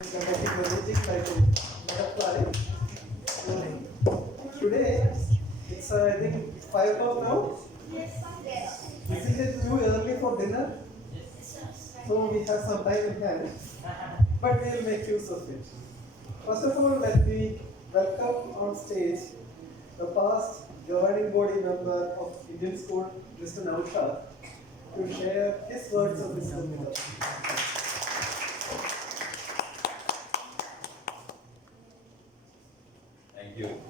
Today, it's I think 5 o'clock now. Isn't it too early for dinner? So we have some time in hand, but we'll make use of it. First of all, let me welcome on stage the past governing body member of Indian School, Mr. Naushad, to share his words of wisdom with us. Thank you,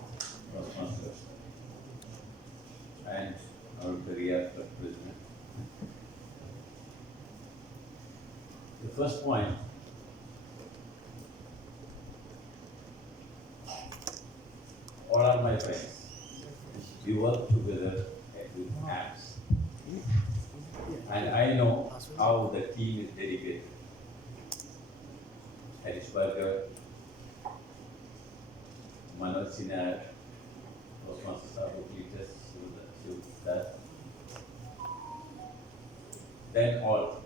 Master, and our Periyar president. The first point, all are my friends. We work together with apps. And I know how the team is dedicated. Harish Barker, Manoj Sinar, Osman Sabu, Cletus, that. Then all.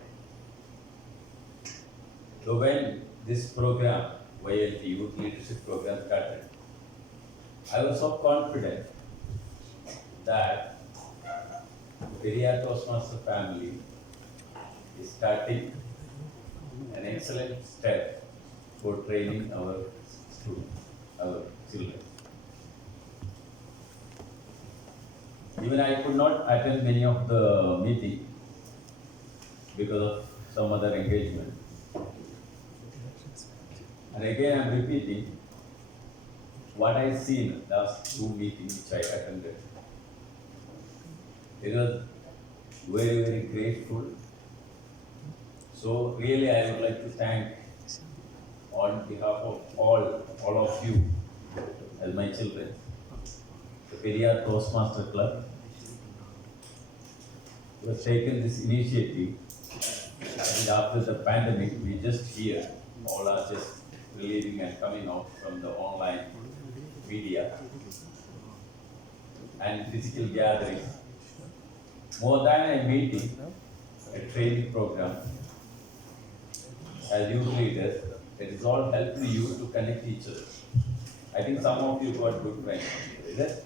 So when this program, YLP, Youth Leadership Program started, I was so confident that Periyar Toastmaster family is starting an excellent step for training our students, our children. Even I could not attend many of the meetings because of some other engagement. And again, I'm repeating what I seen last two meetings which I attended. It was very, very grateful. So really, I would like to thank on behalf of all of you as my children, the Periyar Toastmaster Club, who has taken this initiative. And after the pandemic, we just hear all are just relieving and coming out from the online media and physical gathering. More than a meeting, a training program, as youth leaders, it is all helping you to connect each other. I think some of you got good friends, is it?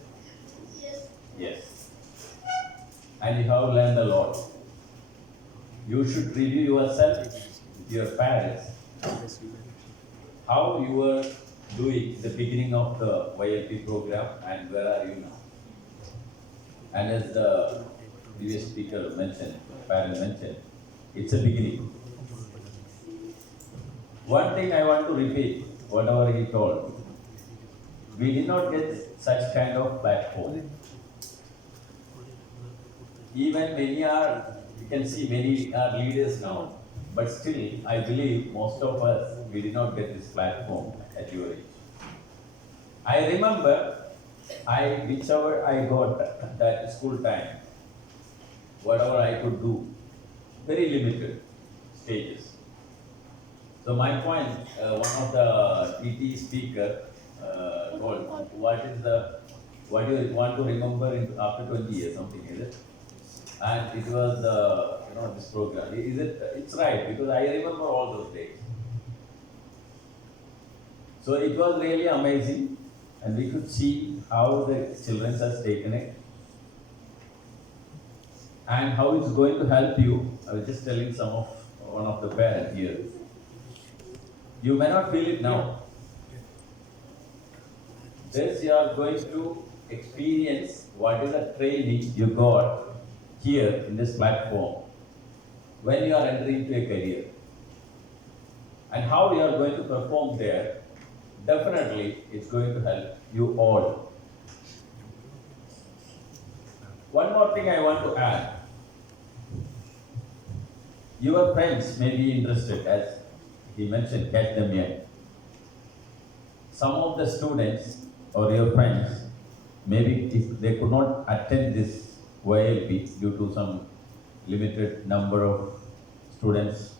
Yes. And you have learned a lot. You should review yourself with your parents, how you were doing the beginning of the YLP program and where are you now. And as the previous speaker mentioned, parent mentioned, it's a beginning. One thing I want to repeat, whatever he told, we did not get such kind of platform. Even many are, you can see many are leaders now, but still, I believe most of us, we did not get this platform at your age. I remember, whichever I got that school time, whatever I could do, very limited stages. So my point, one of the TT speaker told, what do you want to remember after 20 years, something, is it? And it was this program. It's right, because I remember all those days. So it was really amazing, and we could see how the children has taken it and how it's going to help you. I was just telling one of the parents here. You may not feel it now. This you are going to experience what is the training you got here in this platform when you are entering into a career. And how you are going to perform there, definitely it's going to help you all. One more thing I want to add. Your friends may be interested, as he mentioned, catch them yet. Some of the students or your friends, maybe if they could not attend this YLP due to some limited number of students.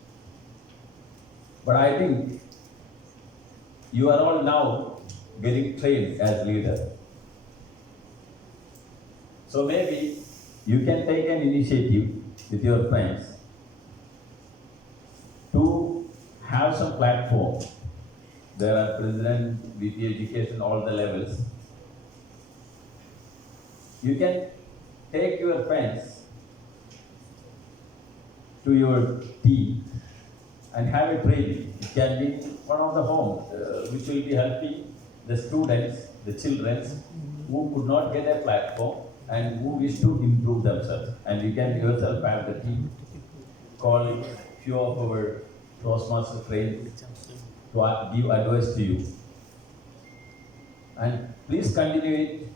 But I think you are all now getting trained as leaders. So maybe you can take an initiative with your friends to have some platform there are president, VP education, all the levels. You can take your pens to your team and have a training. It can be in one of the homes, which will be helping the students, the children who could not get a platform and who wish to improve themselves. And you can yourself have the team call few of our Toastmaster friends to give advice to you. And please continue it,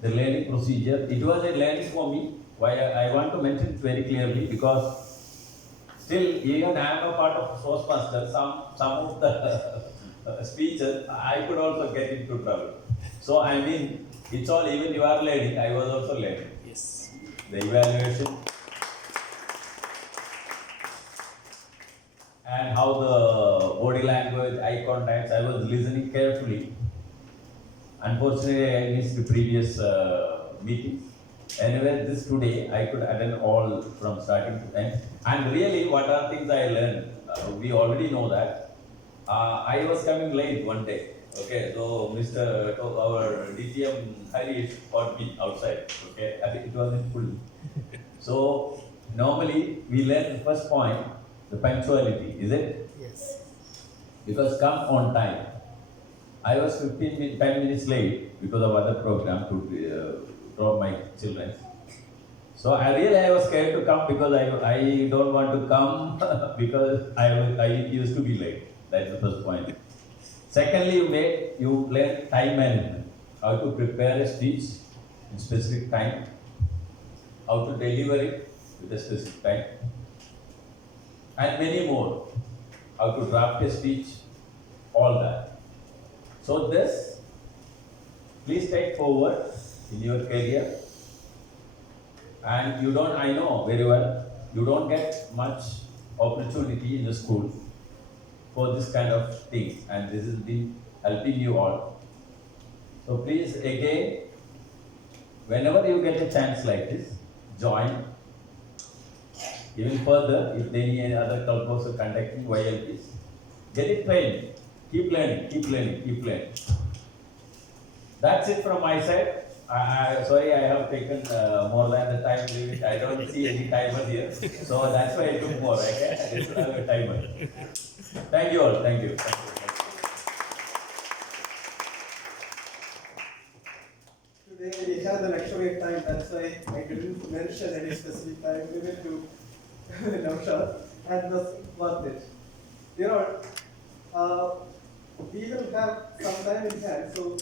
the learning procedure. It was a learning for me. Why I want to mention it very clearly, because still, even I am a part of Toastmaster, some of the speeches I could also get into trouble. So I mean, it's all, even you are learning, I was also learning. Yes. The evaluation and how the body language, eye contacts, I was listening carefully. Unfortunately, I missed the previous meetings. Anyway, this today I could attend all from starting to end. And really, what are things I learned? We already know that. I was coming late one day. Okay, so our DTM Harish caught me outside. Okay, I think it was in full. So normally we learn the first point, the punctuality, is it? Yes. Because come on time. I was 10 minutes late because of other program to drop my children. So I was scared to come because I don't want to come because I used to be late. That's the first point. Secondly, you learn time management, how to prepare a speech in specific time, how to deliver it with a specific time, and many more. How to draft a speech, all that. So this, please take forward in your career. And I know very well, you don't get much opportunity in the school for this kind of things, and this has been helping you all. So please, again, whenever you get a chance like this, join. Even further, if any other clubs are conducting YLPs, get it trained. Keep learning, keep learning, keep learning. That's it from my side. Sorry, I have taken more than the time limit. I don't see any timer here. So that's why I took more. Okay? I should have a timer. Thank you all. Thank you. Thank you. Today we have the luxury of time, that's why I didn't mention any specific time limit to Naushad, and was worth it. We will have some time in hand, so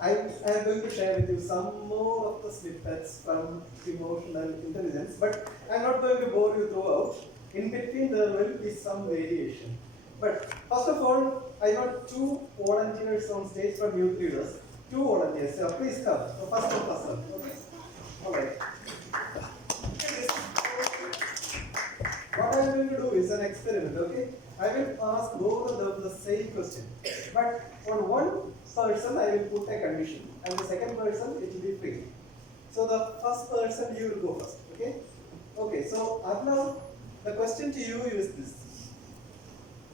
I am going to share with you some more of the snippets from emotional intelligence, but I am not going to bore you throughout. In between there will be some variation. But first of all, I got two volunteers on stage from youth leaders. Two volunteers, so please come. So first one, okay? Alright. What I am going to do is an experiment, okay? I will ask both of them the same question. But on one person, I will put a condition, and the second person, it will be free. So the first person, you will go first, okay? Okay, so Arnav, the question to you is this.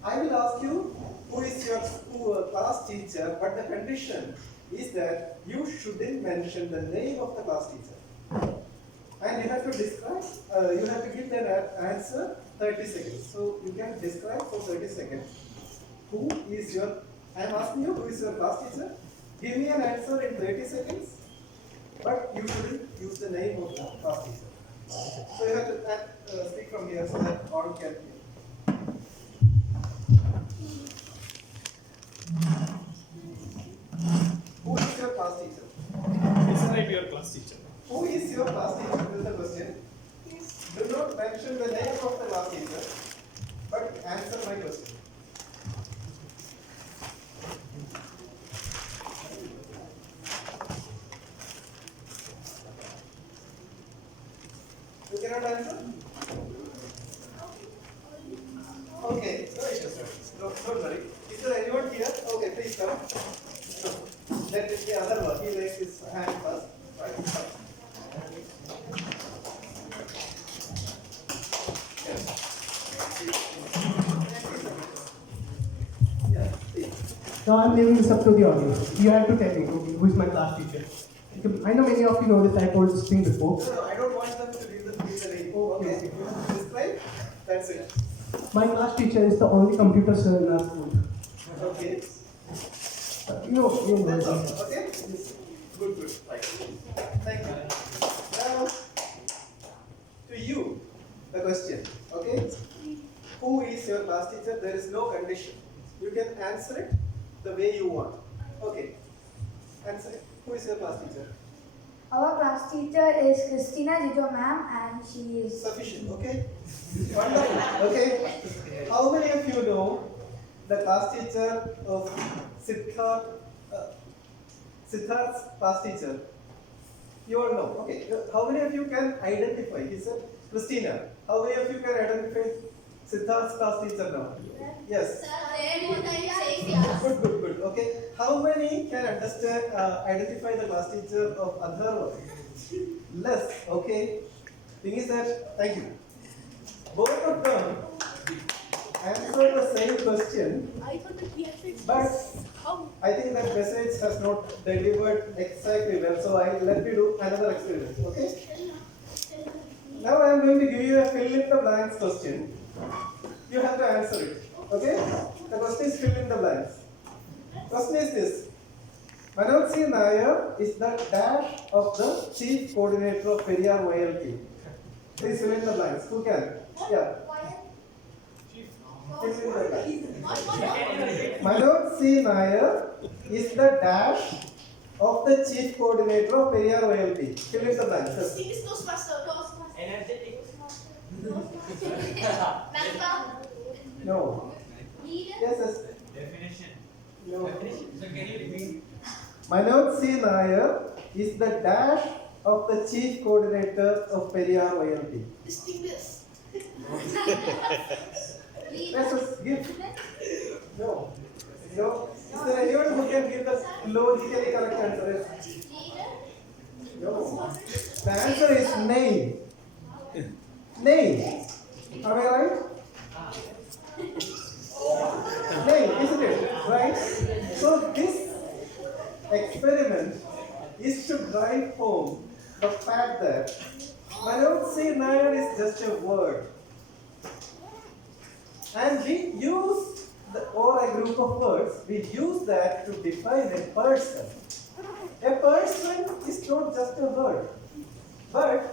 I will ask you who is your class teacher, but the condition is that you shouldn't mention the name of the class teacher. And you have to describe, you have to give that answer 30 seconds. So you can describe for 30 seconds who is your, I am asking you who is your class teacher. Give me an answer in 30 seconds, but you shouldn't use the name of the class teacher. So you have to speak from here so that all can hear. Who is your class teacher? Isn't it your class teacher? Who is your class teacher? This is the question. Do not mention the name of the class teacher, but answer my question. You cannot answer? Okay, no issues. Don't worry. Is there anyone here? Okay, please come. No. Let it be other one. He raised his hand first. Right. Now I'm leaving this up to the audience. You have to tell me who is my class teacher. I know many of you know this. I told this thing before. No, I don't want them to read the name. Okay. Describe. That's it. My class teacher is the only computer sir in our school. Okay. You know That's all. that. Okay. Good. Right. Thank you. Now, to you, the question. Okay. Who is your class teacher? There is no condition. You can answer it the way you want. Okay. Answer it. Who is your class teacher? Our class teacher is Christina Jito ma'am and she is Sufficient. Okay. Wonderful. Okay. How many of you know the class teacher of Siddharth? Siddharth's class teacher. You all know. Okay. How many of you can identify? He said Christina. How many of you can identify Siddharth's class teacher now? Yes. Good. Okay. How many can understand, identify the class teacher of Adharva? Less. Okay. Thing is that, thank you. Both of them answered the same question, but I think that message has not delivered exactly well. So let me do another experiment. Okay. Now I am going to give you a fill in the blanks question. You have to answer it. Okay? The question is fill in the blanks. Question is this. Manoj C. Nair is the dash of the chief coordinator of Periyar YLP. Please fill in the blanks. Who can? Yeah. Fill in the blanks. Manoj C. Nair is the dash of the chief coordinator of Periyar YLP. Fill in the blanks. Energetic. No. Yes. Definition. No. So can you repeat? Manoj C. Nair is the dash of the chief coordinator of Periyar YLP. Let's just give. No. Is there anyone who can give the logically correct answer? No. The answer is name. Name. Am I right? Name, isn't it? Right? So this experiment is to drive home the fact that Manoj C. Nair is just a word. And we use, or a group of words, we use that to define a person. A person is not just a word. But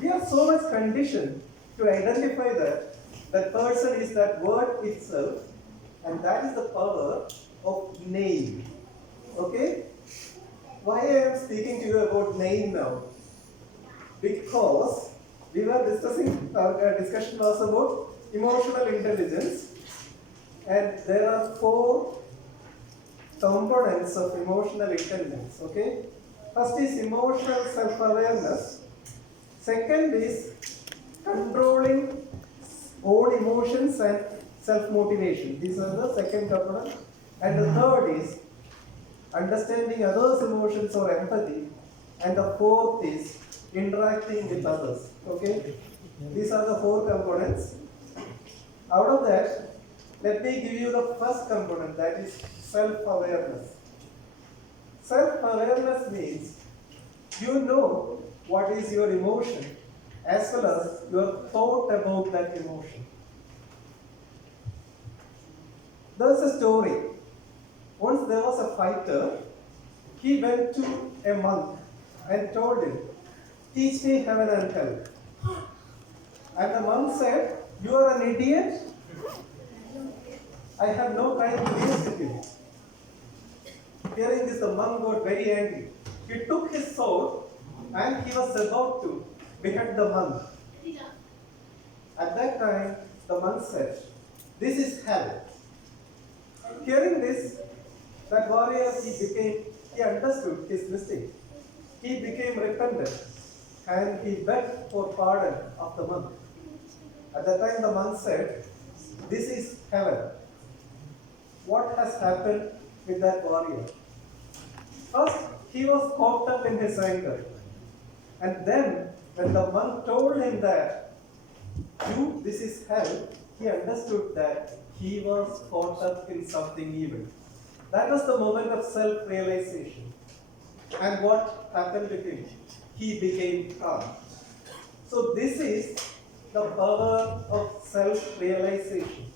we are so much conditioned to identify that person is that word itself, and that is the power of name. Okay? Why I am speaking to you about name now? Because we were discussing, our discussion was about emotional intelligence, and there are 4 components of emotional intelligence. Okay? First is emotional self-awareness. Second is controlling own emotions and self-motivation. These are the second component. And the third is understanding others' emotions or empathy. And the fourth is interacting with others. Okay? These are the 4 components. Out of that, let me give you the first component, that is self-awareness. Self-awareness means you know what is your emotion as well as your thought about that emotion. There's a story. Once there was a fighter. He went to a monk and told him, "Teach me heaven and hell." And the monk said, "You are an idiot. I have no time to waste with you." Hearing this, the monk got very angry. He took his sword and he was about to behead the monk. At that time, the monk said, "This is hell." Hearing this, that warrior, he understood his mistake. He became repentant and he begged for pardon of the monk. At that time, the monk said, "This is heaven." What has happened with that warrior? First, he was caught up in his anger. And then, when the monk told him that, this is hell, he understood that he was caught up in something evil. That was the moment of self-realization. And what happened to him? He became calm. So this is the power of self-realization.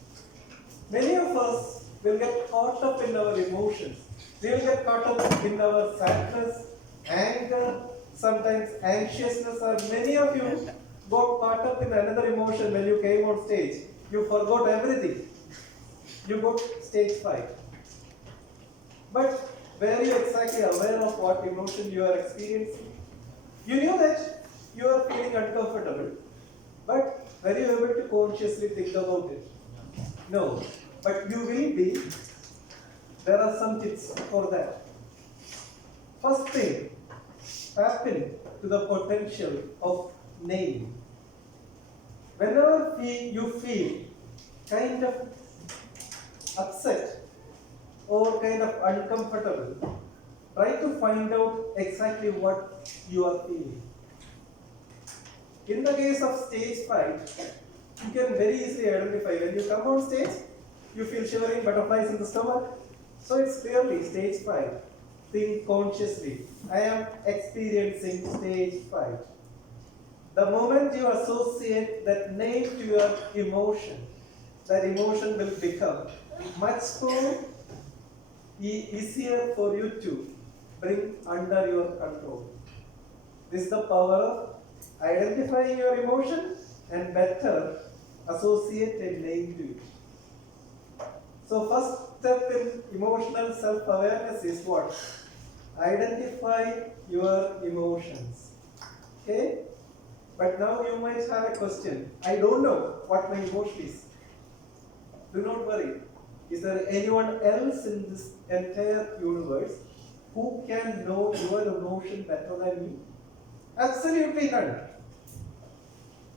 Many of us will get caught up in our emotions. We will get caught up in our sadness, anger, sometimes anxiousness, or many of you got caught up in another emotion when you came on stage. You forgot everything. You got stage fright. But were you exactly aware of what emotion you are experiencing? You knew that you are feeling uncomfortable, but were you able to consciously think about it? No. But you will be. There are some tips for that. First thing, tap in to the potential of name. Whenever you feel kind of upset or kind of uncomfortable, try to find out exactly what you are feeling. In the case of stage fright, you can very easily identify when you come on stage, you feel shivering, butterflies in the stomach. So it's clearly stage fright. Think consciously. I am experiencing stage fright. The moment you associate that name to your emotion, that emotion will become much more easier for you to bring under your control. This is the power of identifying your emotion and better associate a name to it. So first step in emotional self-awareness is what? Identify your emotions. Okay? But now you might have a question. I don't know what my emotion is. Do not worry. Is there anyone else in this entire universe who can know your emotion better than you? Absolutely none.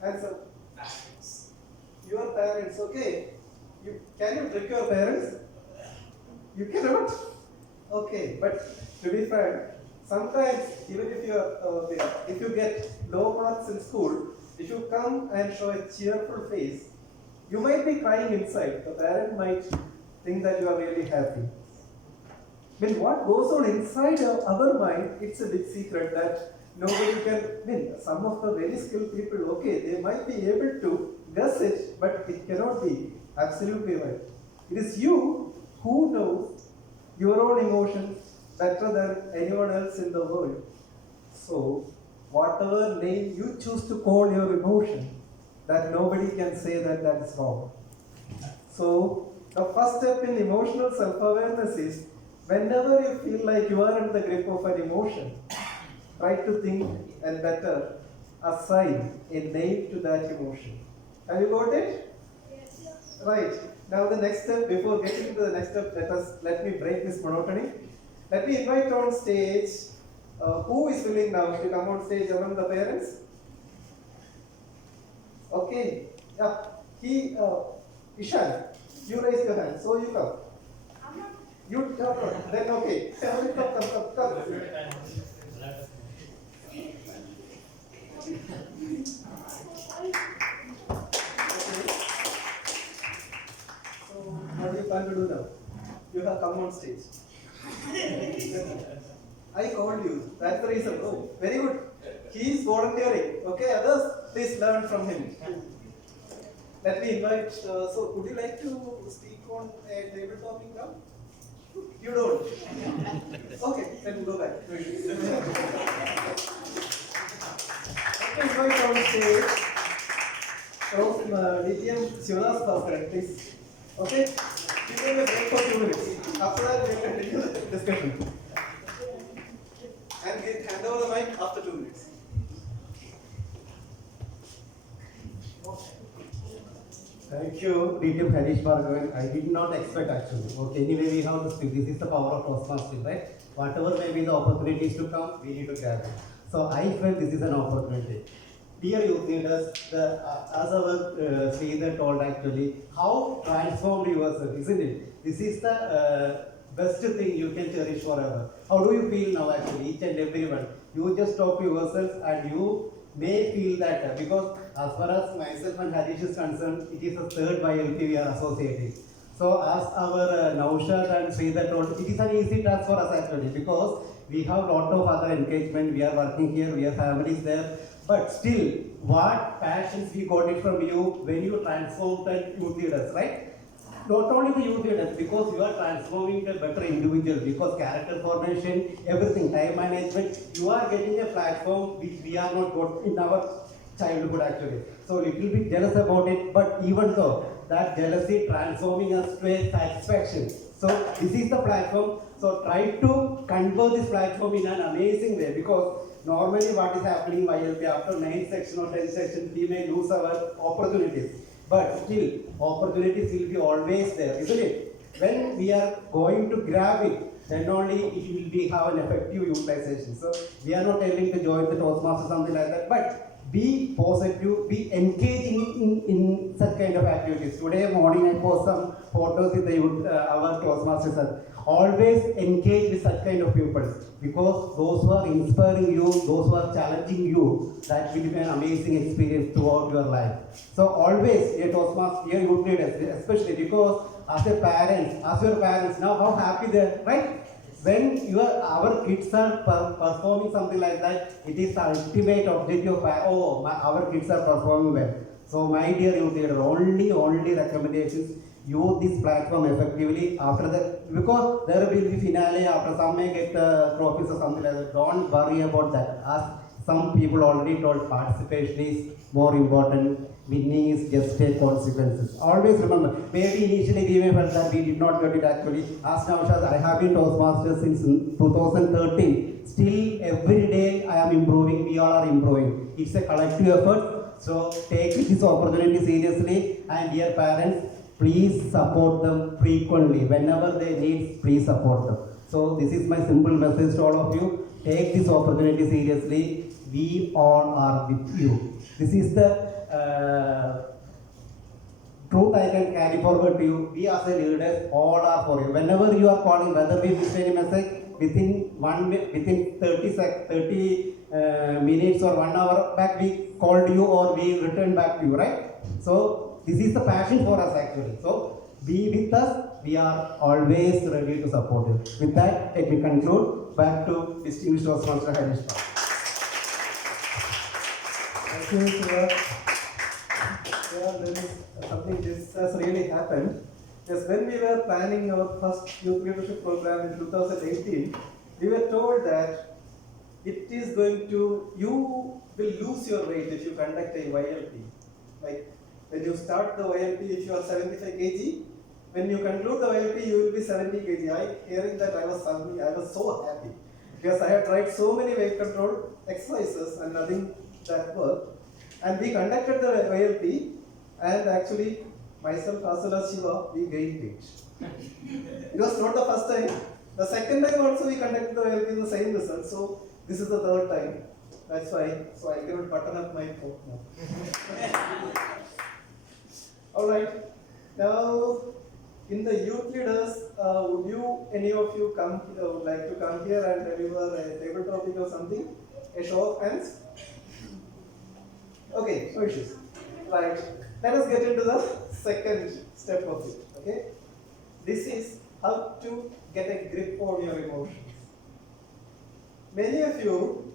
Answer. Your parents, okay. Can you trick your parents? You cannot? Okay, but to be fair, sometimes even if you get low marks in school, if you come and show a cheerful face, you might be crying inside. The parent might think that you are really happy. When what goes on inside our mind, it's a big secret that nobody can. Some of the very skilled people, okay, they might be able to guess it, but it cannot be absolutely right. It is you who knows your own emotions better than anyone else in the world. So, whatever name you choose to call your emotion, that nobody can say that that is wrong. So, the first step in emotional self-awareness is whenever you feel like you are in the grip of an emotion, try to think and better assign a name to that emotion. Have you got it? Yes. Right. Now the next step, before getting to the next step, let me break this monotony. Let me invite on stage, who is willing now to come on stage among the parents? Okay. Yeah. Ishan, you raise your hand, so you come. You come, then okay. Come. So, what do you plan to do now? You have come on stage. I called you. That's the reason. Oh, very good. He is volunteering. Okay, others, please learn from him. Let me invite. So, would you like to speak on a table topic now? You don't. Okay, then go back. Let me invite on stage from DTM Shivras Bhaskaran, please. Okay? We will break for 2 minutes. After that, we will continue the discussion. And hand over the mic after 2 minutes. Thank you, DTM Harish Bhargavan. I did not expect actually. Okay, anyway, we have to speak. This is the power of Toastmasters, right? Whatever may be the opportunities to come, we need to grab it. So I felt this is an opportunity. Dear youth leaders, as our Sridhar told actually, how transformed yourself, isn't it? This is the best thing you can cherish forever. How do you feel now actually, each and everyone? You just talk to yourself and you may feel that because as far as myself and Harish is concerned, it is the third YLP we are associating. So as our now Naushad and Sridhar told, it is an easy task for us actually because we have a lot of other engagement, we are working here, we have families there. But still, what passions we got it from you when you transformed the youth leaders, right? Not only the youth leaders, because you are transforming the better individual, because character formation, everything, time management, you are getting a platform which we are not got in our childhood actually. So little bit jealous about it, but even though that jealousy transforming us to a satisfaction. So this is the platform. So try to convert this platform in an amazing way because normally what is happening in YLP after 9th section or 10th section, we may lose our opportunities. But still, opportunities will be always there, isn't it? When we are going to grab it, then only it will be have an effective utilization. So we are not telling to join the Toastmasters or something like that, but be positive, be engaging in such kind of activities. Today morning I post some photos with the youth, our Toastmasters. Always engage with such kind of people because those who are inspiring you, those who are challenging you, that will be an amazing experience throughout your life. So always, a Toastmaster, your youth leaders, especially because as a parents, as your parents, now how happy they are, right? When our kids are performing something like that, it is the ultimate objective of our kids are performing well. So my dear youth leader, only recommendations, use this platform effectively after that, because there will be finale after some may get trophies or something like that. Don't worry about that. As some people already told, participation is more important, winning is just a consequences. Always remember, maybe initially we may felt that we did not get it actually. As Naushad, I have been Toastmasters since 2013. Still every day I am improving, we all are improving. It's a collective effort. So take this opportunity seriously, and dear parents, please support them frequently. Whenever they need, please support them. So this is my simple message to all of you. Take this opportunity seriously. We all are with you. This is the truth I can carry forward to you. We as a leaders all are for you. Whenever you are calling, whether we miss any message, within 30 minutes or 1 hour back, we called you or we returned back to you, right? So this is the passion for us actually. So be with us. We are always ready to support you. With that, let me conclude. Back to distinguished Toastmaster Harish. Thank you, Shiva. Yeah, there is something this has really happened. Yes, when we were planning our first youth leadership program in 2018, we were told that it is going to, you will lose your weight if you conduct a YLP. Like when you start the YLP, if you are 75 kg, when you conclude the YLP, you will be 70 kg. Hearing that, I was so happy because I had tried so many weight control exercises and nothing that worked. And we conducted the YLP, and actually, myself as well as Shiva, we gained weight. It was not the first time. The second time also we conducted the YLP in the same result. So this is the third time. That's why. So I cannot button up my coat now. All right. Now, in the youth leaders, would any of you would like to come here and deliver a table topic or something? A show of hands. Okay, no issues. Right. Let us get into the second step of it. Okay. This is how to get a grip on your emotions. Many of you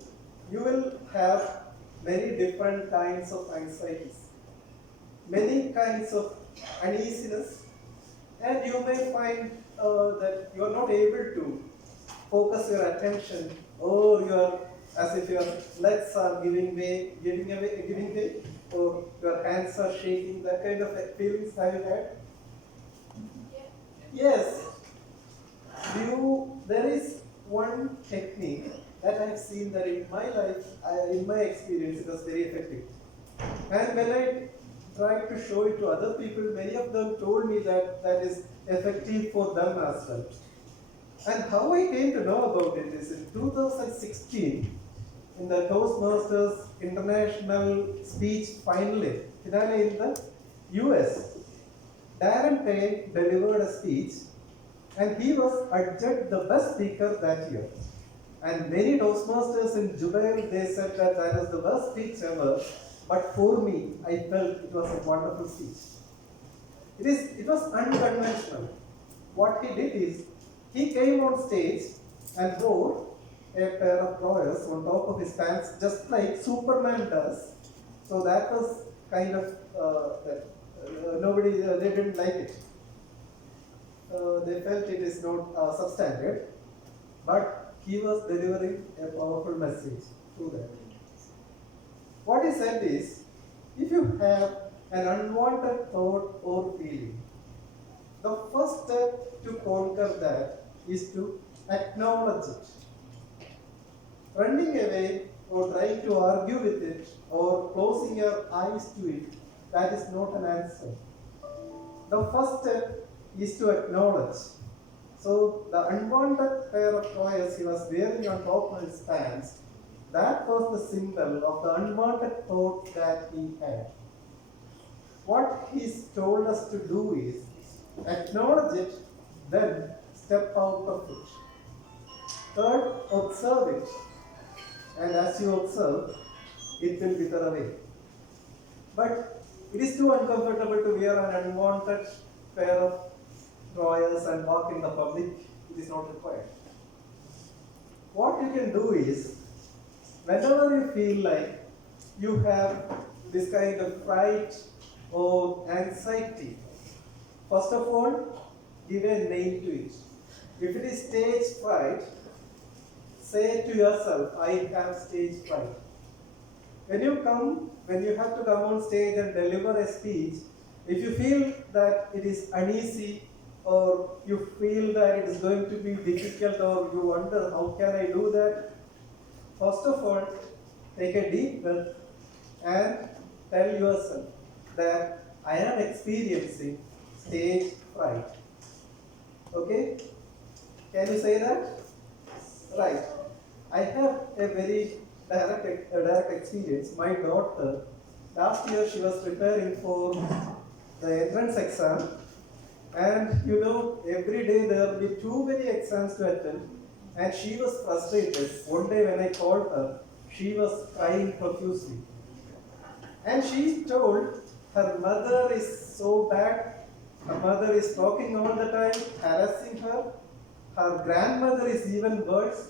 will have many different kinds of anxieties, many kinds of uneasiness, and you may find that you are not able to focus your attention, or you are as if your legs are giving way, or your hands are shaking. That kind of feelings have you had? Yes. There is one technique that I have seen that in my life, in my experience, it was very effective. And when I tried to show it to other people, many of them told me that that is effective for them as well. And how I came to know about it is in 2016, in the Toastmasters International Speech finale in the US, Darren Payne delivered a speech, and he was adjudged the best speaker that year. And many Toastmasters in Jubail, they said that was the best speech ever. But for me, I felt it was a wonderful speech. It was unconventional. what he did is, he came on stage and wore a pair of drawers on top of his pants, just like Superman does. So that was kind of nobody, they didn't like it. They felt it is not substandard, but he was delivering a powerful message through that. What he said is, if you have an unwanted thought or feeling, the first step to conquer that is to acknowledge it. Running away or trying to argue with it or closing your eyes to it, that is not an answer. The first step is to acknowledge. So the unwanted pair of drawers he was wearing on top of his pants, that was the symbol of the unwanted thought that he had. What he's told us to do is acknowledge it, then step out of it. Third, observe it. And as you observe, it will wither away. But it is too uncomfortable to wear an unwanted pair of drawers and walk in the public. It is not required. What you can do is, whenever you feel like you have this kind of fright or anxiety, first of all, give a name to it. If it is stage fright, say to yourself, I have stage fright. When you have to come on stage and deliver a speech, if you feel that it is uneasy or you feel that it is going to be difficult or you wonder how can I do that, first of all, take a deep breath and tell yourself that I am experiencing stage fright. Okay? Can you say that? Right. I have a very direct experience. My daughter, last year she was preparing for the entrance exam, and every day there will be too many exams to attend, and she was frustrated. One day when I called her, she was crying profusely. And she told her mother is so bad, her mother is talking all the time, harassing her, her grandmother is even worse,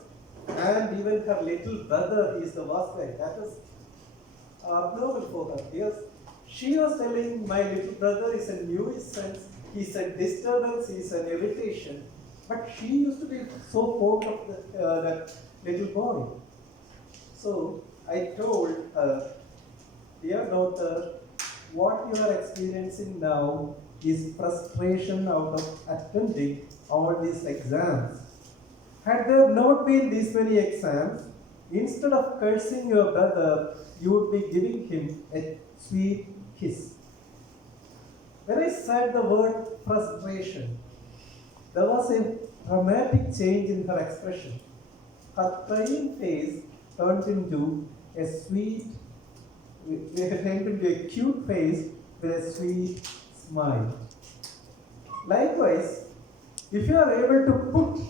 and even her little brother is the worst guy. That was abnormal for her. Yes, she was telling my little brother is a nuisance, he's a disturbance, he's an irritation. But she used to be so fond of that little boy. So I told her, dear daughter, what you are experiencing now is frustration out of attending all these exams. Had there not been these many exams, instead of cursing your brother, you would be giving him a sweet kiss. When I said the word frustration, there was a dramatic change in her expression. Her crying face turned into a cute face with a sweet smile. Likewise, if you are able to put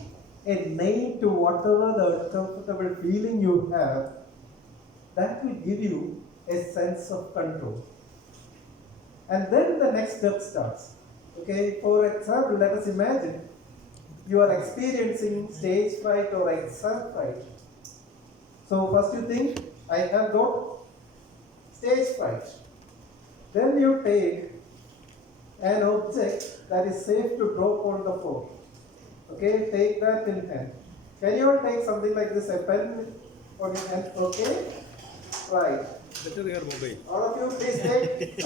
a name to whatever the uncomfortable feeling you have, that will give you a sense of control. And then the next step starts. Okay, for example, let us imagine you are experiencing stage fright or exam fright. So first you think, I have got stage fright. Then you take an object that is safe to drop on the floor. Okay, take that in hand. Can you all take something like this, a pen on your hand? Okay? Right. All of you, please take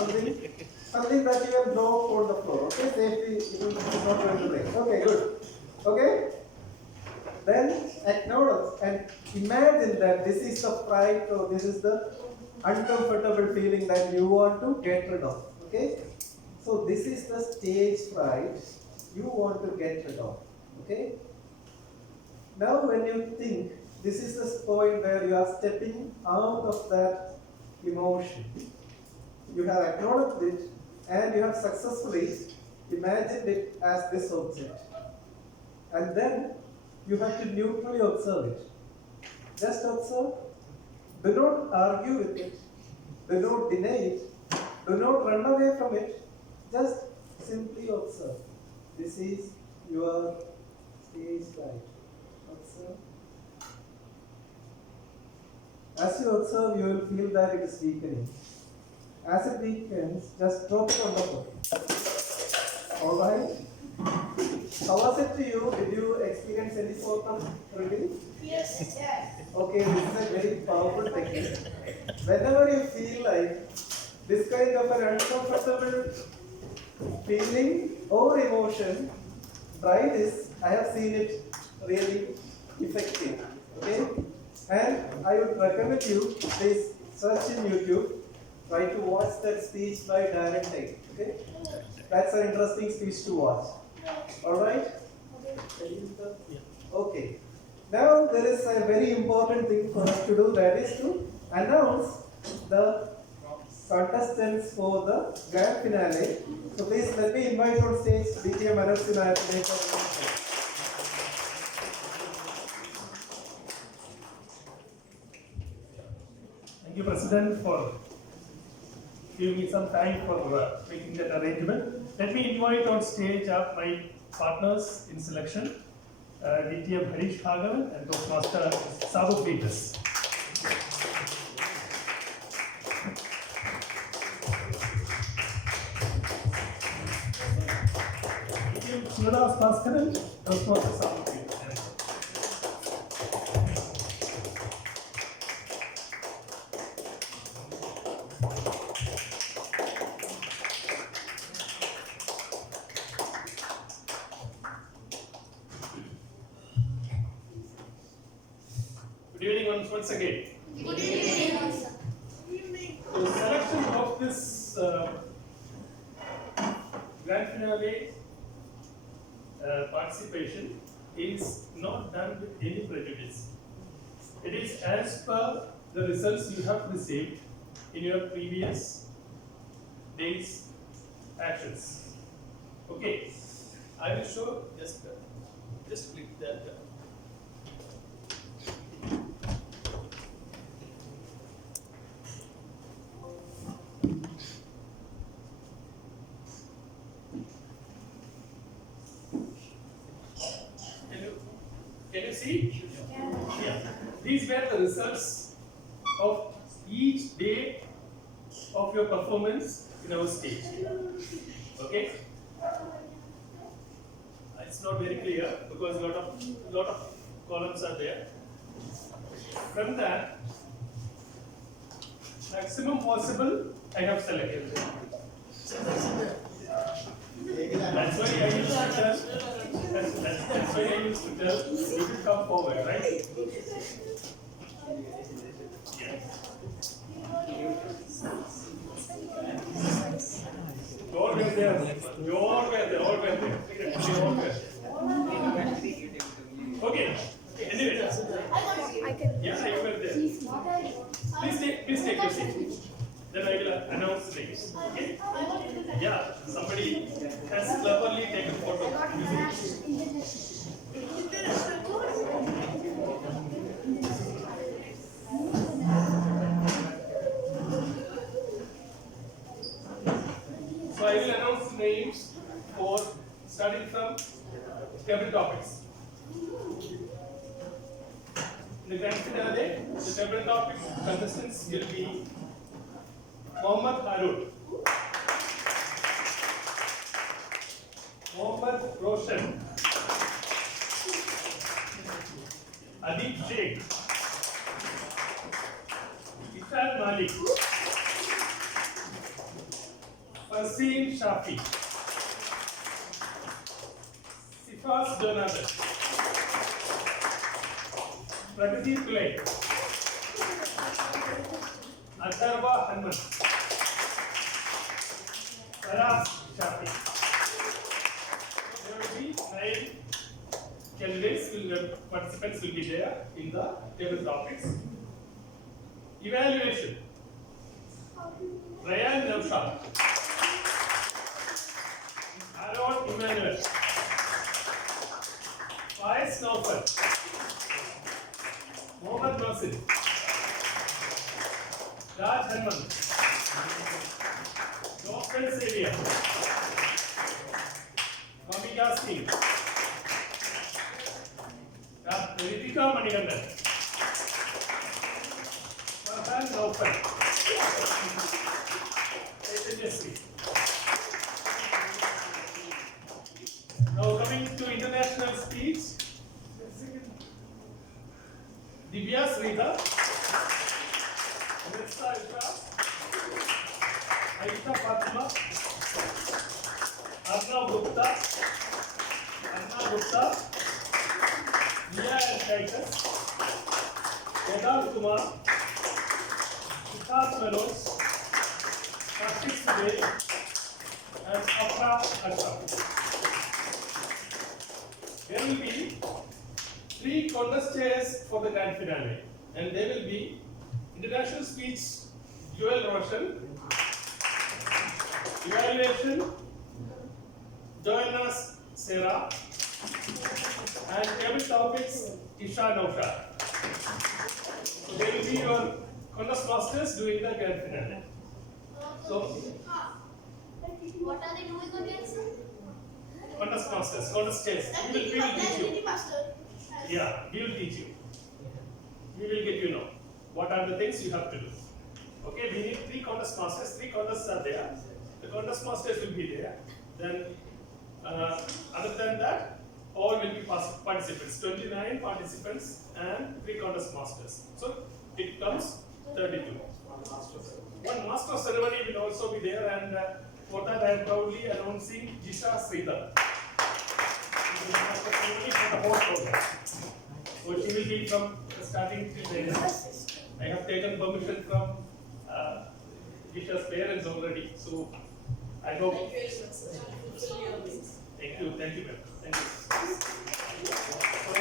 something that you have dropped on the floor. Okay, safely, it is not going to break. Okay, good. Okay? Then acknowledge and imagine that this is the fright or this is the uncomfortable feeling that you want to get rid of. Okay? So this is the stage fright you want to get rid of. Okay? Now when you think, this is the point where you are stepping out of that emotion. You have acknowledged it and you have successfully imagined it as this object. And then you have to neutrally observe it. Just observe. Do not argue with it. Do not deny it. Do not run away from it. Just simply observe. This is your stage light. Observe. As you observe, you will feel that it is weakening. As it weakens, just drop it on the floor. Alright? How was it to you? Did you experience any sort of relief? Yes. Okay, this is a very powerful technique. Whenever you feel like this kind of an uncomfortable feeling or emotion, try this. I have seen it really effective. Okay? And I would recommend you, please search in YouTube, try to watch that speech by Darren Tate. Okay? That's an interesting speech to watch. Alright? Okay. Now there is a very important thing for us to do, that is to announce the contestants for the grand finale. So please let me invite on stage DTM Manasina. Thank you, President, for giving me some time for making that arrangement. Let me invite on stage my partners in selection, DTM Harish Bhagavan and Toastmaster Sabu Peters. DTM Sridas Bhaskaran, Toastmaster Sabu Peters. Good evening once again. Good evening. So the selection of this grand finale participation is not done with any prejudice. It is as per the results you have received in your previous days' actions. Okay, I will show just click that. Can you see? Yeah. These were the results of each day of your performance in our stage. Okay? It's not very clear because a lot of columns are there. From that, maximum possible I have selected. That's why I used to tell. That's why I used to tell you should come forward, right? Yeah. You all were there. You all were there. All were there. You all were. Okay. Anyway. Yeah, you were there. Please take your seat. Then I will announce the names. Okay? Yeah, somebody has cleverly taken photo. So I will announce the names for starting from table topics. In the grand finale, the table topic contestants will be Mohammad Harun, Mohammad Roshan, Adib Sheikh, Ifad Malik, Fasim Shafi, Sifas Jonathan, Pragati Kulay, Atharva Hanuman, Faraz Shafi. There will be 9 candidates, participants will be there in the table topics. Evaluation. Ryan Navshad, Aaron Emmanuel, Faiz Naufal, Mohammad Nasir, Raj Hanuman, Dr. Xavier, Mamika Singh, Ritika Manikandan. Farhan Naufal. Tejas. Now coming to international speech. Divya Sridhar. Nitsa Isha. Aisha Fatima. Arnav Gupta. Mia and Titus. Kedar Kumar. Siddharth Manoj. Kartik Sudey. And Afra Ashraf. There will be 3 contestants for the grand finale, and they will be international speech Joel Roshan, evaluation Joanna Sarah, and table topics Isha Nausha. So they will be your contest masters doing the grand finale. So what are they doing again, sir? contest masters, contestants. We will teach you. Yeah, we will teach you. We will get you know what are the things you have to do. Okay, we need 3 contest masters. 3 contests are there. The contest masters will be there. Then, other than that, all will be participants. 29 participants and 3 contest masters. So it comes 32. One master ceremony will also be there, and for that I am proudly announcing Jisha Sridhar. So she will be from starting till the end. I have taken permission from Jisha's parents already, so I hope. Thank you, ma'am. Thank you. So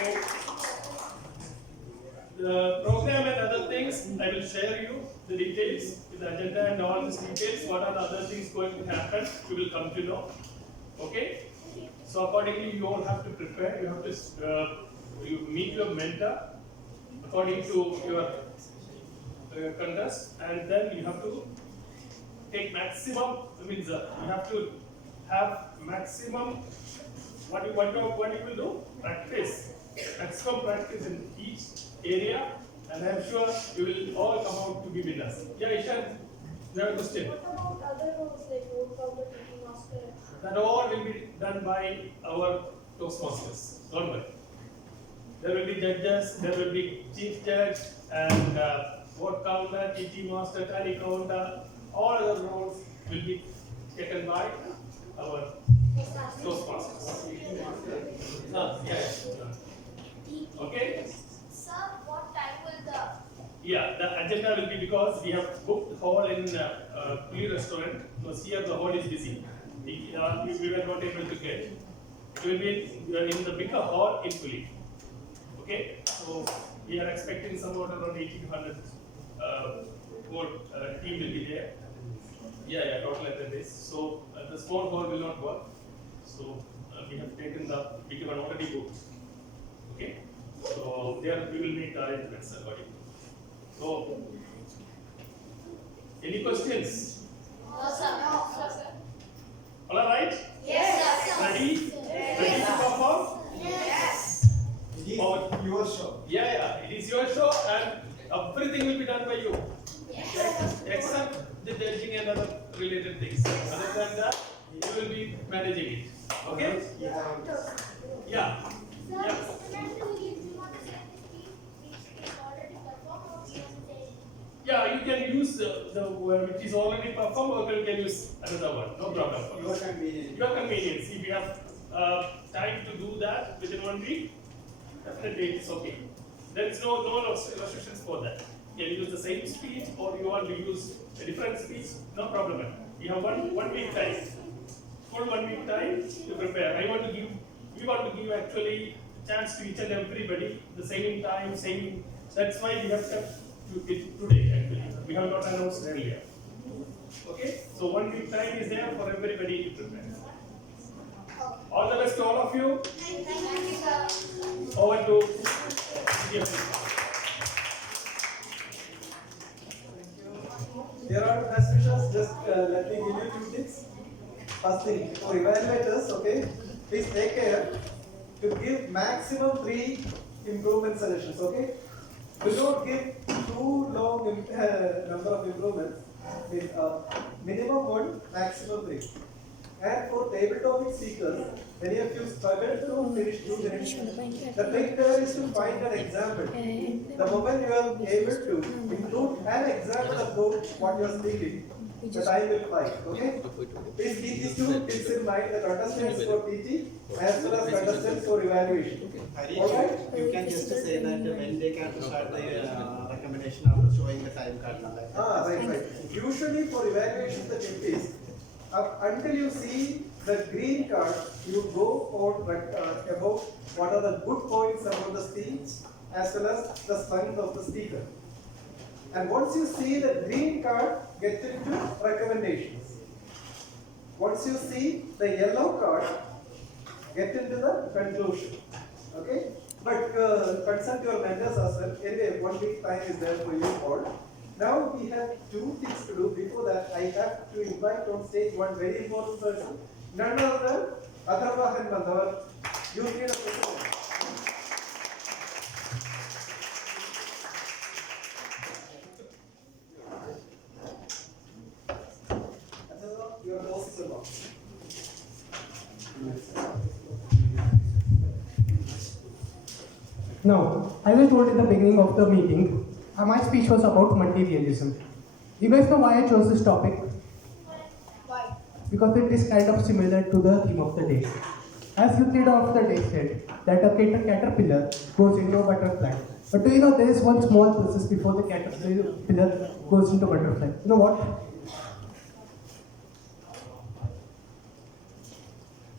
the program and other things, I will share you the details with the agenda and all these details. What are the other things going to happen? You will come to know. Okay. So accordingly, you all have to prepare. You have to you meet your mentor according to your contest, and then you have to take maximum. Means you have to have maximum. What you will do? Practice. Maximum practice in each area, and I am sure you will all come out to be winners. Yeah, Ishan, you have a question. What about other roles like road cover, teaching master? That all will be done by our Toastmasters. Don't worry. There will be judges, there will be chief judge, and vote counter, TT master, tally counter. All other roles will be taken by our Toastmasters. Okay. Sir, what time will the Yeah, the agenda will be, because we have booked hall in Puli restaurant, because here the hall is busy. We were not able to get. It will be in the bigger hall in Puli. Okay, so we are expecting somewhat around 80 to 100 more team will be there. Yeah, total attendance. So the small hall will not work. So we have taken the bigger one already booked. Okay, so there we will make the arrangements accordingly. So, any questions? No, sir. All right? Yes, sir. Ready? Ready to perform? Yes. It is your show. Yeah, it is your show, and everything will be done by you. Yes. Except the judging and other related things. Other than that, you will be managing it. Okay? Yeah. Sir, Yeah. internationally, if you want to say this speech, which is already performed, or you want to say Yeah, you can use the which is already performed, or you can use another one. No problem. Your convenience. Your convenience. If you have time to do that within 1 week, definitely it's okay. There is no restrictions for that. You can use the same speech, or you want to use a different speech, no problem. You have one week time, full 1 week time to prepare. We want to give actually chance to each and everybody the same time, same. That's why we have kept it today actually. We have not announced earlier. Okay, so 1 week time is there for everybody to prepare. All the best to all of you. thank you, sir. Over to There are best wishes. Just let me give you 2 tips. First thing, for evaluators, okay, please take care to give maximum 3 improvement suggestions, okay? Do not give too long number of improvements. With minimum one, maximum three. And for table topic seekers, many of you struggle to finish 2 minutes. The trick there is to find an example. The moment you are able to include an example of what you are speaking, the time will fly. Okay? Please keep these two tips in mind: the contestants for TT as well as contestants for evaluation. Alright? You can just say that when they can start the recommendation after showing the time card. Like that. Right. Usually for evaluation, the tip is until you see the green card, you go on about what are the good points about the speech as well as the strength of the speaker. And once you see the green card, get into recommendations. Once you see the yellow card, get into the conclusion. Okay? But consult your mentors as well. Anyway, 1 week time is there for you all. Now we have 2 things to do. Before that, I have to invite on stage one very important person. None other than Atharva and Bandhavar. You need a president. Atharva, your host is about. Now, as I told in the beginning of the meeting, my speech was about materialism. You guys know why I chose this topic? Why? Because it is kind of similar to the theme of the day. As the leader of the day said, that a caterpillar goes into a butterfly. But do you know there is one small process before the caterpillar goes into butterfly? You know what?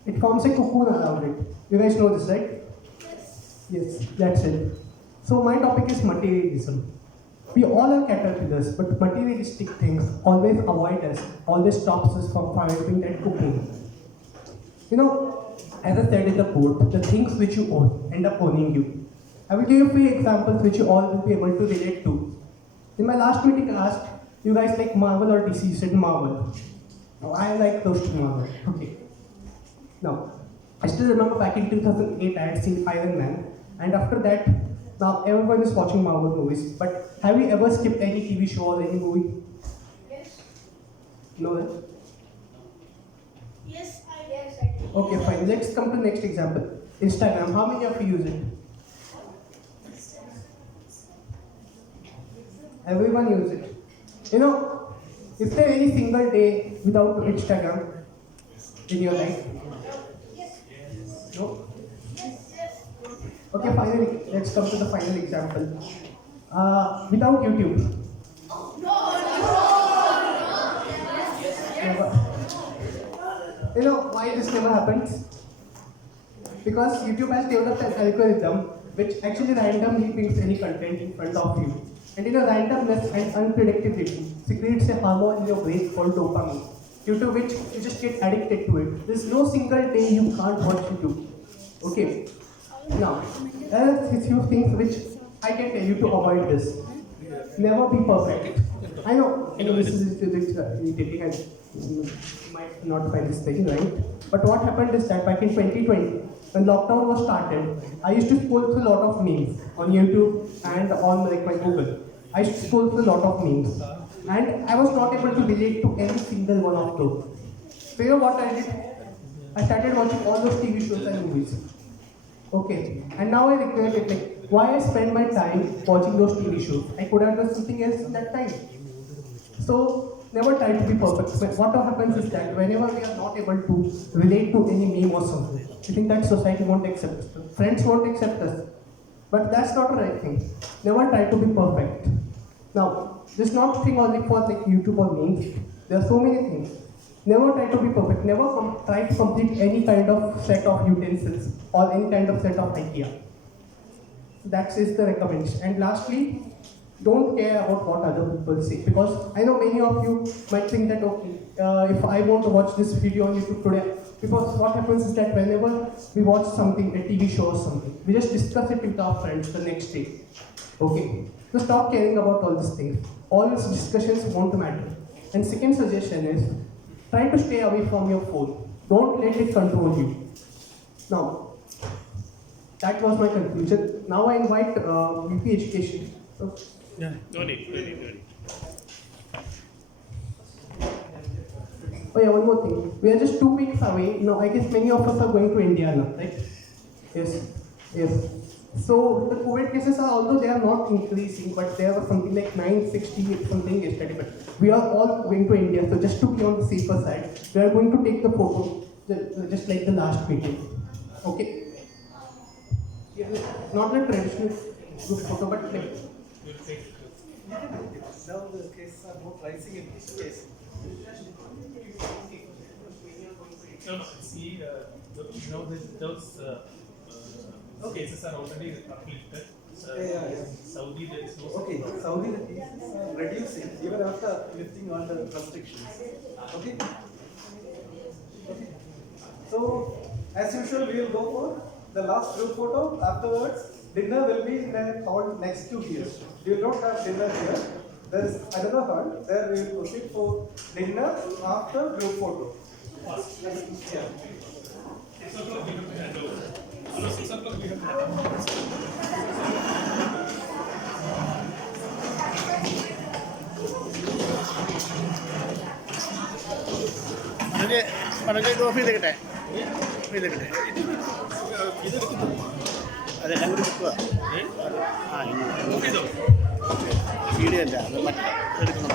It forms a cocoon around it. You guys know this, right? Yes, that's it. So my topic is materialism. We all are caterpillars, but materialistic things always avoid us, always stops us from finding that cocoon. You know, as I said in the quote, the things which you own end up owning you. I will give you 3 examples which you all will be able to relate to. In my last meeting, I asked, you guys like Marvel or DC? You said Marvel. Now, I like those 2 Marvel. Okay. Now, I still remember back in 2008, I had seen Iron Man, and after that, now everyone is watching Marvel movies. But have you ever skipped any TV show or any movie? Yes. No? Yes, I did. Okay, fine. Let's come to next example. Instagram. How many of you use it? Everyone use it. You know, is there any single day without Instagram in your life? No? Okay, finally, let's come to the final example. Without YouTube. Never. You know why this never happens? Because YouTube has developed an algorithm which actually randomly brings any content in front of you. And in a randomness and unpredictability, secretes a hormone in your brain called dopamine, due to which you just get addicted to it. There's no single day you can't watch YouTube. Okay. Now, there are a few things which I can tell you to avoid this. Never be perfect. I know this is irritating and you might not find this thing right. But what happened is that back in 2020, when lockdown was started, I used to scroll through a lot of memes on YouTube and on like my Google. I used to scroll through a lot of memes. And I was not able to relate to any single one of those. So you know what I did? I started watching all those TV shows and movies. Okay, and now I regret it. Like, why I spend my time watching those TV shows? I could have done something else in that time. So, never try to be perfect. But what happens is that whenever we are not able to relate to any meme or something, I think that society won't accept us. Friends won't accept us. But that's not the right thing. Never try to be perfect. Now, this is not a thing only for like YouTube or memes. There are so many things. Never try to be perfect. Never try to complete any kind of set of utensils or any kind of set of idea. That is the recommendation. And lastly, don't care about what other people say, because I know many of you might think that okay, if I want to watch this video on YouTube today, because what happens is that whenever we watch something, a TV show or something, we just discuss it with our friends the next day. Okay, so stop caring about all these things. All these discussions won't matter. And second suggestion is, try to stay away from your phone. Don't let it control you. Now, That was my conclusion. Now I invite VP Education. So, No need. oh yeah, one more thing. We are just 2 weeks away. Now I guess many of us are going to India now, right? Yes. So the COVID cases are, although they are not increasing, but there was something like 960 something yesterday. But we are all going to India, so just to be on the safer side, we are going to take the photo just like the last meeting. Okay. Yeah, not the traditional group photo, but like. Now the cases are not rising in this case. No. See, those cases are already uplifted. Yeah. Saudi, there is no. Okay, Saudi the cases are reducing even after lifting all the restrictions. Okay. So as usual, we will go for the last group photo. Afterwards, dinner will be in a hall next to here. We will not have dinner here. There is another hall. There we will proceed for dinner after group photo. Yeah. 6 o'clock we have to hand over. No, 6 o'clock we have to hand over. Manoj coffee എടുക്കട്ടെ അതെല്ലാം കൂടി വെക്കുക ആ video അല്ല അത് എടുക്കണം